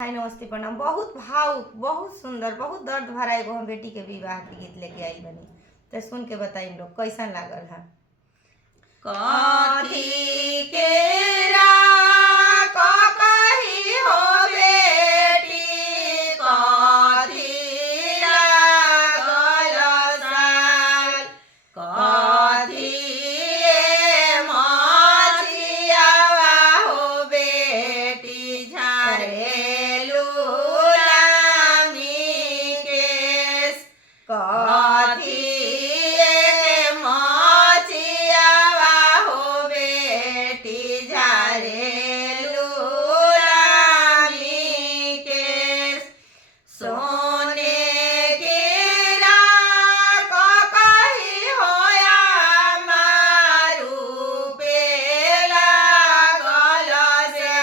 हाय नमस्ते प्रणाम। बहुत भावुक, बहुत सुंदर, बहुत दर्द भरा एगो हम बेटी के विवाह के गीत लेके आई बनी। तो सुन के बताई लोग कैसन लागल है। कथी के कही हो बेटी, कथी लागल साल, कथी मछियावा हो बेटी झारेलू लामी केस, कथी मछियावा हो बेटी झारेलू लामी केस, सोने गिरा कही होया मारू पे लागल से,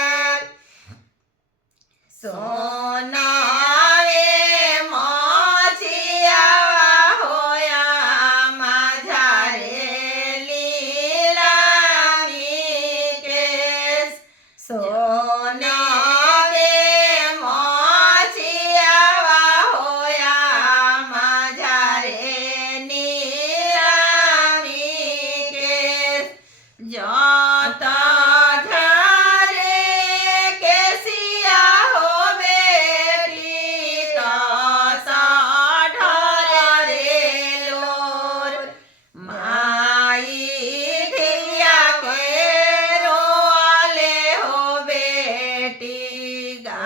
सोना सोना वे मछियावा होया माझारे नीलामी के, जाता झारे केसिया हो बेटी तसा ढरे लोर, माई धिया के रोले हो बेटी गा